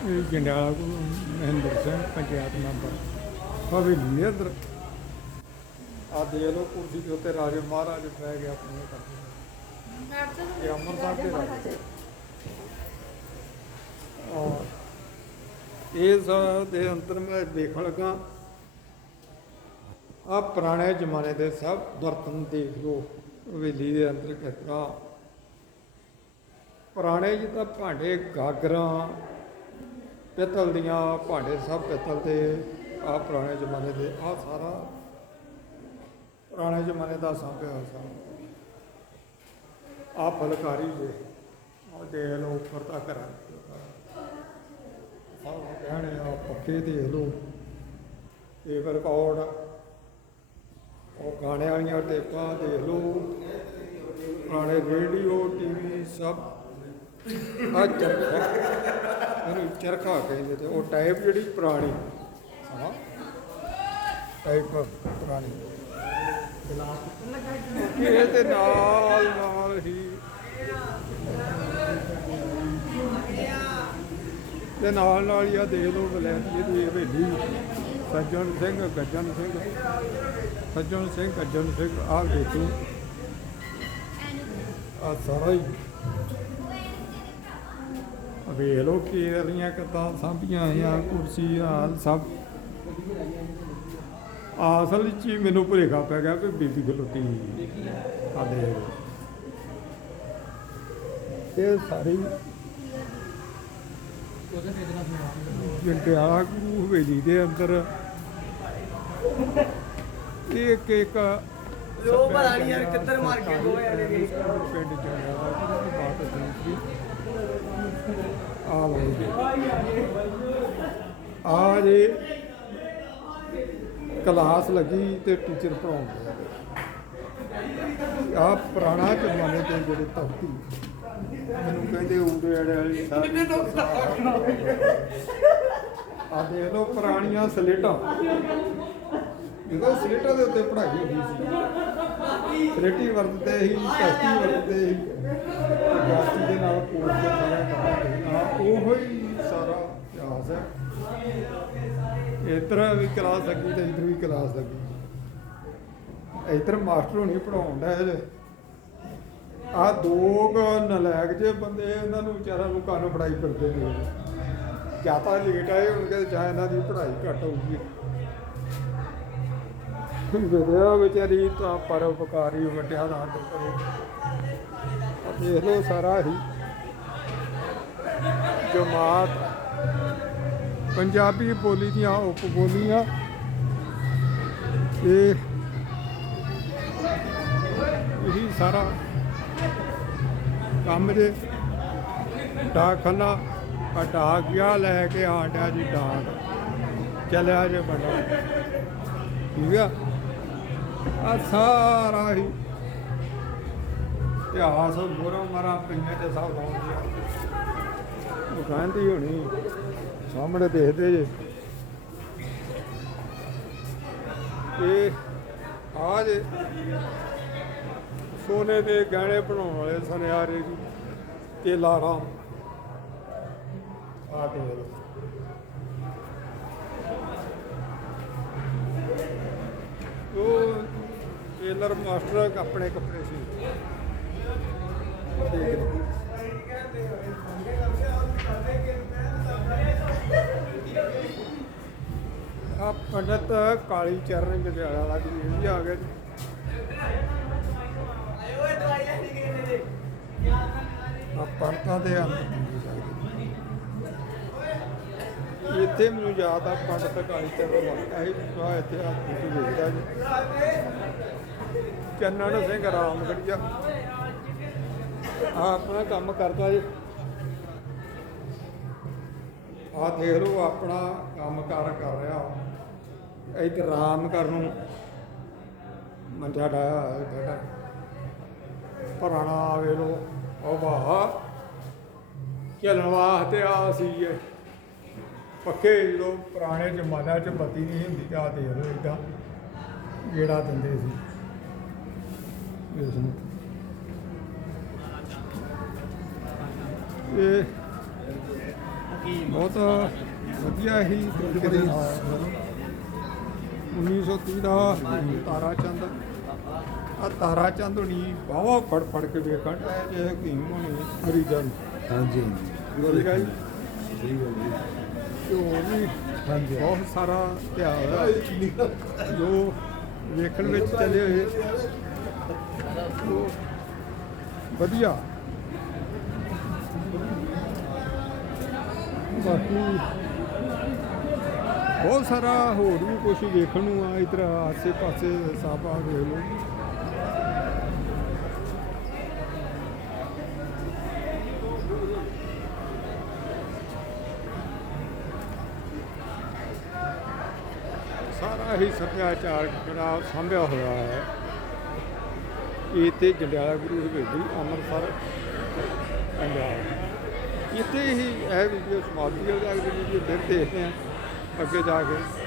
ਇਹ ਕੋਲ ਮਹਿੰਦਰ ਸਿੰਘ, ਪੰਚਾਇਤ ਮੈਂਬਰ। ਹਵੇਲੀ ਦੇ ਅੰਦਰ ਆ ਦੇ ਲੋ ਕੁਰਸੀ ਦੇ ਉੱਤੇ ਰਾਜੇ ਮਹਾਰਾਜ ਬਹਿ ਗਏ ਆਪਣੇ ਕਰਦੇ ਇਹ ਅੰਮ੍ਰਿਤਸਰ ਦੇ ਰਾਜੇ। ਔਰ ਇਸ ਦੇ ਅੰਦਰ ਮੈਂ ਦੇਖਣ ਲੱਗਾ ਆ ਪੁਰਾਣੇ ਜ਼ਮਾਨੇ ਦੇ ਸਭ ਬਰਤਨ ਦੇਖ ਲਓ, ਹਵੇਲੀ ਦੇ ਅੰਦਰ ਕਿਸ ਤਰ੍ਹਾਂ। ਪੁਰਾਣੇ ਜਿੱਦਾਂ ਭਾਂਡੇ, ਗਾਗਰਾਂ ਪਿੱਤਲ ਦੀਆਂ ਭਾਂਡੇ, ਸਭ ਪਿੱਤਲ ਦੇ ਆ ਪੁਰਾਣੇ ਜ਼ਮਾਨੇ ਦੇ ਆ ਸਾਰਾ ਪੁਰਾਣੇ ਜ਼ਮਾਨੇ ਦਾ ਸਾਂਭਿਆ ਹੋਇਆ ਸਾਰਾ। ਆ ਫਲਕਾਰੀ ਜੇ ਉਹ ਦੇ ਲੋ ਉੱਪਰ ਤੱਕ ਰੱਖ ਸਭ ਕਹਿਣੇ ਆ ਪੱਕੇ ਦੇਖ ਲੋ ਇਹ ਰਿਕਾਰਡ ਉਹ ਗਾਣੇ ਵਾਲੀਆਂ ਟੇਪਾਂ ਦੇਖ ਲੋ ਪੁਰਾਣੇ ਰੇਡੀਓ ਟੀਵੀ ਸਭ ਆ ਚਰਖਾ। ਇਹਨੂੰ ਚਰਖਾ ਕਹਿੰਦੇ ਤੇ ਉਹ ਟਾਈਪ ਜਿਹੜੀ ਪੁਰਾਣੀ। ਹਾਂ। ਟਾਈਪ ਪੁਰਾਣੀ। ਇਹ ਤੇ ਨਾਲ ਨਾਲ ਹੀ। ਤੇ ਨਾਲ ਨਾਲ ਹੀ ਆ ਦੇਖ ਲਓ ਬਲੈਂਦੀ ਦੀ ਹਵੇਲੀ। ਸੱਜਣ ਸਿੰਘ, ਗੱਜਣ ਸਿੰਘ। ਸੱਜਣ ਸਿੰਘ, ਗੱਜਣ ਸਿੰਘ, ਆਹ ਦੇਖੋ। ਆ ਸਾਰਾ ਹੀ। ਵੇਖ ਲੋ ਕੇਰੀਆਂ ਕਿੱਦਾਂ ਸਾਂਭੀਆਂ ਆ ਕੁਰਸੀ ਹਾਲ ਸਭ। ਅਸਲ ਵਿੱਚ ਹੀ ਮੈਨੂੰ ਭੁਲੇਖਾ ਪੈ ਗਿਆ ਕਿ ਬੀਬੀ ਖਲੋਤੀ ਆ ਦੇ ਇਹ ਸਾਰੀ ਜੰਡਿਆਲਾ ਗੁਰੂ ਹਵੇਲੀ ਦੇ ਅੰਦਰ। ਇੱਕ ਇੱਕ ਲੋ ਪਤਾ ਨੀ ਯਾਰ ਕਿੱਧਰ ਮਾਰ ਕੇ ਆ ਇਹਦੇ। ਪਿੰਡ ਦੀ ਬਾਤ ਦੂਸਰੀ ਆ ਲਓ ਜੀ। ਆ ਜੇ ਕਲਾਸ ਲੱਗੀ ਤੇ ਟੀਚਰ ਪੜਾਉਂਦੇ ਆ। ਪੁਰਾਣਾ ਜ਼ਮਾਨੇ ਦੇ ਜਿਹੜੇ ਤਖਤੀ ਮੈਨੂੰ ਕਹਿੰਦੇ ਉਂਡੇ ਅੜੇ ਵਾਲੀ ਸਾਰੀ ਆ ਦੇਖ ਲਓ ਪੁਰਾਣੀਆਂ ਸਲੇਟਾਂ। ਜਦੋਂ ਸਲੇਟਾਂ ਦੇ ਉੱਤੇ ਪੜ੍ਹਾਈ ਹੁੰਦੀ ਸੀ ਸਲੇਟੀ ਵਰਤਦੇ ਸੀ ਕਸ਼ਤੀ ਵਰਤਦੇ ਸੀ। ਗਾਸਤੀ ਦੇ ਨਾਲ ਦੇ ਆ ਉਹੋ ਹੀ ਸਾਰਾ ਇਤਿਹਾਸ ਹੈ। ਇੱਧਰ ਵੀ ਕਲਾਸ ਲੱਗੀ ਤੇ ਇੱਧਰ ਵੀ ਕਲਾਸ ਲੱਗੀ। ਇੱਧਰ ਮਾਸਟਰ ਹੋਣੀ ਪੜਾਉਣ ਦਾ ਆ ਦੋ ਨਲਾਇਕ ਜੇ ਬੰਦੇ ਇਹਨਾਂ ਨੂੰ ਵਿਚਾਰਾਂ ਨੂੰ ਕੰਨ ਫੜਾਈ ਫਿਰਦੇ ਨੇ। ਜਾਂ ਤਾਂ ਲੇਟ ਆਏ ਹੋਣਗੇ ਤੇ ਜਾਂ ਇਹਨਾਂ ਦੀ ਪੜ੍ਹਾਈ ਘੱਟ ਹੋਊਗੀ। ਵਿਦਿਆ ਵਿਚਾਰੀ ਤਾਂ ਪਰਉਪਕਾਰੀ ਵੱਡਿਆਂ ਦਾ ਕਰੇ ਦੇਖ ਲਓ ਸਾਰਾ ਹੀ ਜਮਾਤ ਪੰਜਾਬੀ ਬੋਲੀ ਦੀਆਂ ਉਪ ਬੋਲੀਆਂ ਇਹ ਇਹੀ ਸਾਰਾ ਕੰਮ ਜੇ ਡਾਕਖਾਨਾ ਹਟਾ ਗਿਆ ਲੈ ਕੇ ਆਂਡਿਆ ਜੀ ਡਾਕ ਚੱਲਿਆ ਜੇ ਬੰਦਾ ਠੀਕ ਆ? ਆ ਸਾਰਾ ਹੀ ਇਤਿਹਾਸ ਮੋਰਾ ਮਰਾ ਪਈਆਂ ਤੇ ਸਭ ਲਾਉਂਦੇ ਆ। ਉਹ ਕਹਿੰਦੀ ਹੋਣੀ। ਸਾਹਮਣੇ ਦੇਖਦੇ ਜੇ। ਇਹ ਆ ਜੇ ਸੋਨੇ ਦੇ ਗਹਿਣੇ ਬਣਾਉਣ ਵਾਲੇ ਸੁਨਿਆਰੇ ਜੀ ਕੇਲਾ ਰਾਮ ਆ ਦੇ ਉਹ ਟੇਲਰ ਮਾਸਟਰ ਆਪਣੇ ਕੱਪੜੇ ਸੀ। ਦੇਖ ਲਓ। ਆ ਪੰਡਤ ਕਾਲੀ ਚਰਨ ਜਗਿਆਲਾ ਵਾਲਾ ਜੀ, ਇਹ ਵੀ ਆ ਗਿਆ ਜੀ। ਆ ਪੰਡਤਾਂ ਦੇ ਅੰਦਰ ਇੱਥੇ ਮੈਨੂੰ ਯਾਦ ਆ, ਪੰਡਤ ਕਾਲੀ ਚਰਨ ਵਾਲਾ ਇਹ ਆ ਇੱਥੇ ਆ ਤੁਸੀਂ ਵੇਖਦਾ ਜੀ। ਚੰਨਣ ਸਿੰਘ ਰਾਮਗੜੀਆ ਆ। ਆਪਣਾ ਕੰਮ ਕਰਦਾ ਜੀ। ਆ ਦੇਖ ਲਓ, ਆਪਣਾ ਕੰਮ ਕਾਰ ਕਰ ਰਿਹਾ। ਇੱਕ ਰਾਮ ਕਰਨ ਨੂੰ ਮੰਜਾ ਡਾਇਆ ਹੋਇਆ ਬੈਠਾ ਪੁਰਾਣਾ ਵੇ ਲੋ ਉਹ ਵਾਹ। ਚੱਲਣ ਵਾਸਤੇ ਆ ਸੀ ਇਹ ਪੱਕੇ ਜਦੋਂ ਪੁਰਾਣੇ ਜ਼ਮਾਨਿਆਂ 'ਚ ਬੱਤੀ ਨਹੀਂ ਹੁੰਦੀ ਤਾਂ ਆ ਦੇਖ ਲਓ ਇਦਾਂ ਜਿਹੜਾ ਦਿੰਦੇ ਸੀ। ਇਸ ਨੂੰ। ਇਹ ਬਹੁਤ ਵਧੀਆ ਹੀ ਤਰੀਕੇ ਦੇ ਨਾਲ। 1930 ਦਾ ਤਾਰਾ ਚੰਦ ਆ ਤਾਰਾ ਚੰਦ ਹੁਣੀ ਬਾਵਾ ਫੜ ਫੜ ਕੇ ਵੇਖਣ ਡਿਆ ਜੇ ਹਕੀਮ ਹੋਣੀ ਮਰੀਜ਼ਾਂ ਨੂੰ ਹਾਂਜੀ। ਠੀਕ ਹੈ ਜੀ। ਤੇ ਹੋਰ ਵੀ ਹਾਂਜੀ। ਬਹੁਤ ਸਾਰਾ ਆ ਜੋ ਵੇਖਣ ਵਿੱਚ ਚੱਲੇ ਹੋਏ। ਵਧੀਆ। ਬਾਕੀ ਬਹੁਤ ਸਾਰਾ ਹੋਰ ਵੀ ਕੁਝ ਦੇਖਣ ਨੂੰ ਆ, ਇਧਰ ਆਸੇ ਪਾਸੇ ਸਭ ਆ, ਵੇਖ ਲਓ ਸਾਰਾ ਹੀ ਸੱਭਿਆਚਾਰ ਜਿਹੜਾ ਸਾਂਭਿਆ ਹੋਇਆ ਹੈ। ਇਹ ਤੇ ਜੰਡਿਆਲਾ ਗੁਰੂ ਹਵੇਲੀ, ਅੰਮ੍ਰਿਤਸਰ, ਪੰਜਾਬ। ਇੱਥੇ ਹੀ ਇਹ ਵੀਡੀਓ ਸਮਾਪਤੀ ਹੋ ਜਾਏਗੀ ਵੀਡੀਓ ਫਿਰ ਦੇਖਦੇ ਹਾਂ। ਅੱਗੇ ਜਾ ਕੇ